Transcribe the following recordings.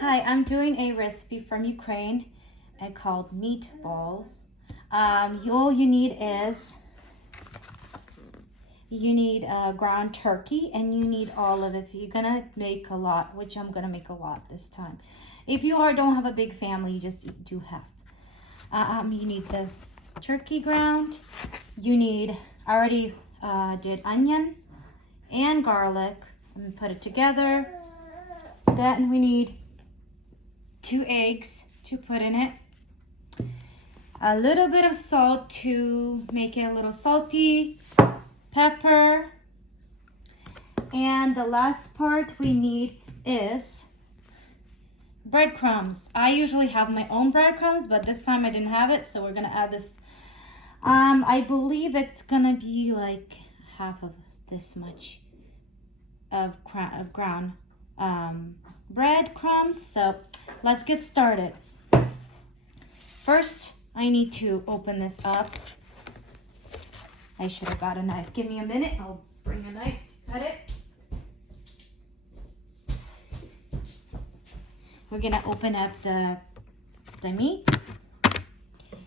Hi, I'm doing a recipe from Ukraine called meatballs. All you need is ground turkey, and you need olive if you're gonna make a lot, which I'm gonna make a lot this time. If you don't have a big family, you just do half. You need the turkey ground. You need, I already did onion and garlic and put it together. Then we need 2 eggs to put in it, a little bit of salt to make it a little salty, pepper, and the last part we need is breadcrumbs. I usually have my own breadcrumbs, but this time I didn't have it, so we're gonna add this. I believe it's gonna be like half of this much of ground breadcrumbs. So let's get started. First, I need to open this up. I should have got a knife. Give me a minute. I'll bring a knife to cut it. We're gonna open up the meat.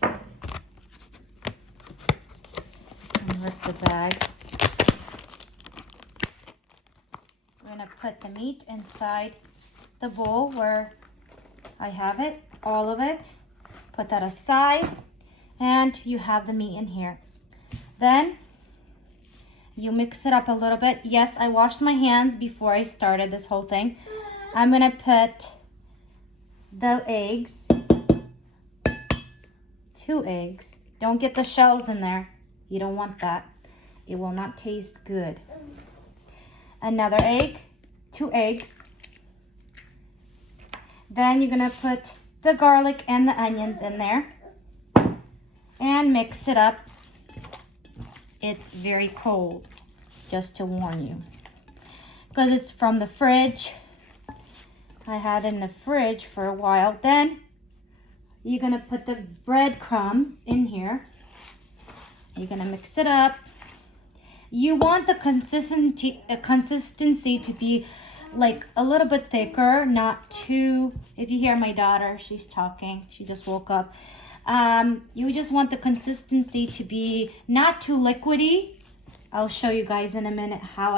And rip the bag. We're gonna put the meat inside the bowl where I have it, all of it. Put that aside, and you have the meat in here. Then you mix it up a little bit. Yes, I washed my hands before I started this whole thing. I'm gonna put the eggs, 2 eggs. Don't get the shells in there. You don't want that. It will not taste good. Another egg, 2 eggs. Then you're gonna put the garlic and the onions in there and mix it up. It's very cold, just to warn you, because it's from the fridge. I had it in the fridge for a while. Then you're gonna put the breadcrumbs in here. You're gonna mix it up. You want the consistency to be like a little bit thicker, not too. If you hear my daughter, she's talking. She just woke up. You just want the consistency to be not too liquidy. I'll show you guys in a minute how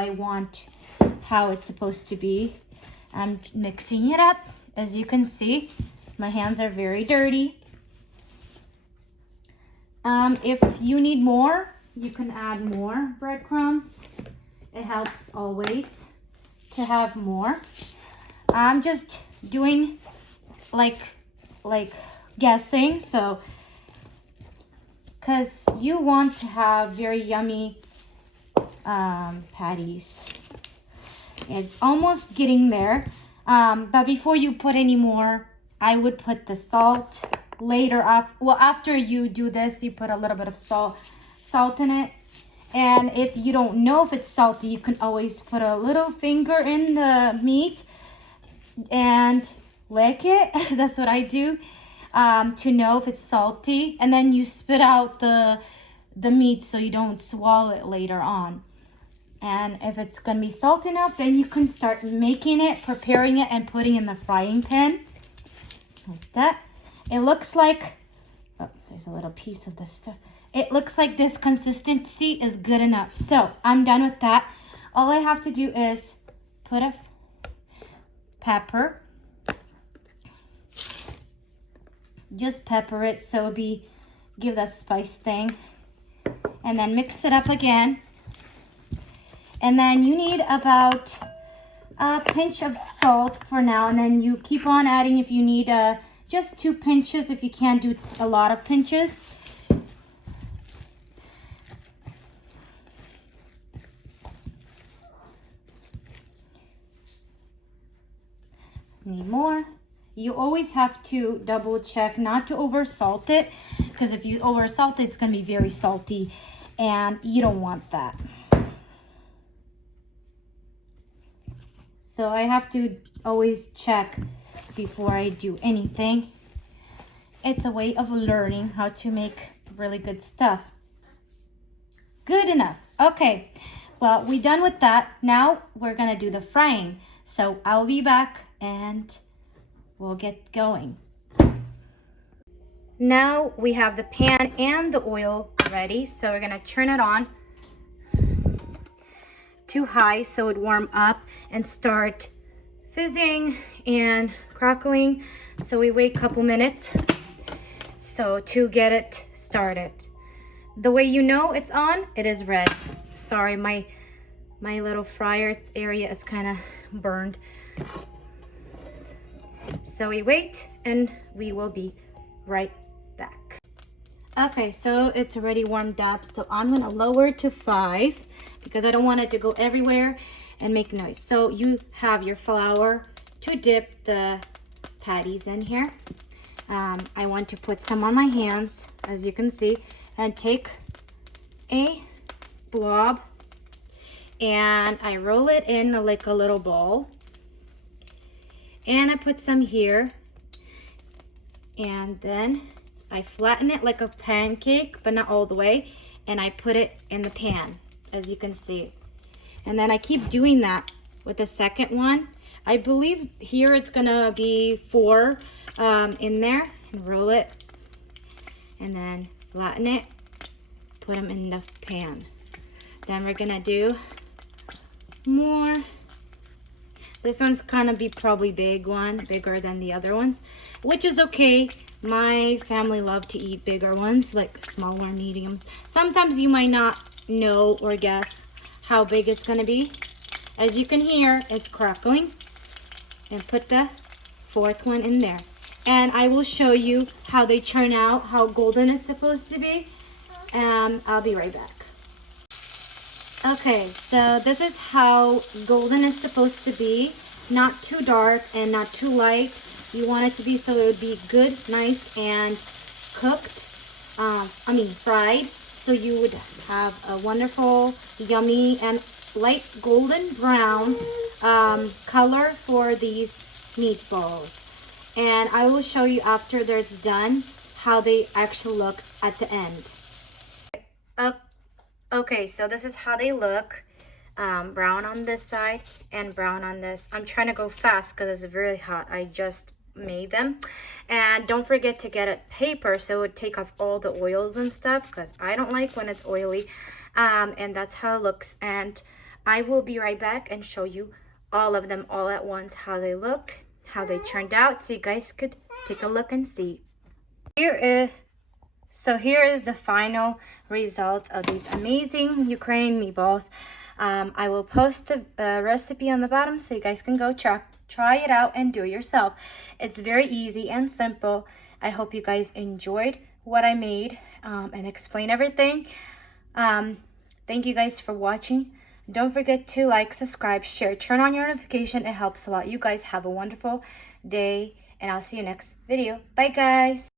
it's supposed to be. I'm mixing it up. As you can see, my hands are very dirty. If you need more, you can add more breadcrumbs. It helps always to have more. I'm just doing like guessing, so because you want to have very yummy patties. It's almost getting there, but before you put any more, I would put the salt later. After you do this, you put a little bit of salt in it. And if you don't know if it's salty, you can always put a little finger in the meat and lick it. That's what I do, to know if it's salty. And then you spit out the meat so you don't swallow it later on. And if it's gonna be salty enough, then you can start making it, preparing it, and putting in the frying pan. Like that. It looks like, oh, there's a little piece of this stuff. It looks like this consistency is good enough. So I'm done with that. All I have to do is put a pepper. Just pepper it so give that spice thing. And then mix it up again. And then you need about a pinch of salt for now. And then you keep on adding if you need just 2 pinches if you can't do a lot of pinches. Need more. You always have to double check not to over salt it, because if you over salt it, it's going to be very salty and you don't want that. So I have to always check before I do anything. It's a way of learning how to make really good stuff. Good enough. Okay, well, we're done with that. Now we're gonna do the frying. So I'll be back and we'll get going. Now we have the pan and the oil ready, so we're gonna turn it on to high so it warm up and start fizzing and crackling. So we wait a couple minutes so to get it started. The way you know it's on, it is red. Sorry, my little fryer area is kind of burned. So we wait and we will be right back. Okay, so it's already warmed up, so I'm gonna lower it to 5 because I don't want it to go everywhere and make noise. So you have your flour to dip the patties in here. I want to put some on my hands, as you can see, and take a blob and I roll it in like a little ball, and I put some here, and then I flatten it like a pancake, but not all the way, and I put it in the pan, as you can see. And then I keep doing that with the second one. I believe here it's gonna be 4 in there, and roll it, and then flatten it, put them in the pan. Then we're gonna do more. This one's gonna be probably bigger than the other ones, which is okay. My family love to eat bigger ones, like smaller, medium. Sometimes you might not know or guess how big it's gonna be. As you can hear, it's crackling. And put the 4th one in there. And I will show you how they turn out, how golden it's supposed to be. I'll be right back. Okay, so this is how golden it's supposed to be. Not too dark and not too light. You want it to be so it would be good, nice, and cooked. Fried. So you would have a wonderful, yummy, and light golden brown color for these meatballs. And I will show you after it's done how they actually look at the end. Okay, so this is how they look. Brown on this side and brown on this. I'm trying to go fast because it's really hot. I just made them. And don't forget to get a paper so it would take off all the oils and stuff, because I don't like when it's oily. And that's how it looks. And I will be right back and show you all of them all at once, how they look, how they turned out, so you guys could take a look and see. Here is the final result of these amazing Ukrainian meatballs. I will post the recipe on the bottom so you guys can go try it out and do it yourself. It's very easy and simple. I hope you guys enjoyed what I made and explain everything. Thank you guys for watching. Don't forget to like, subscribe, share, turn on your notification. It helps a lot. You guys have a wonderful day, and I'll see you next video. Bye, guys.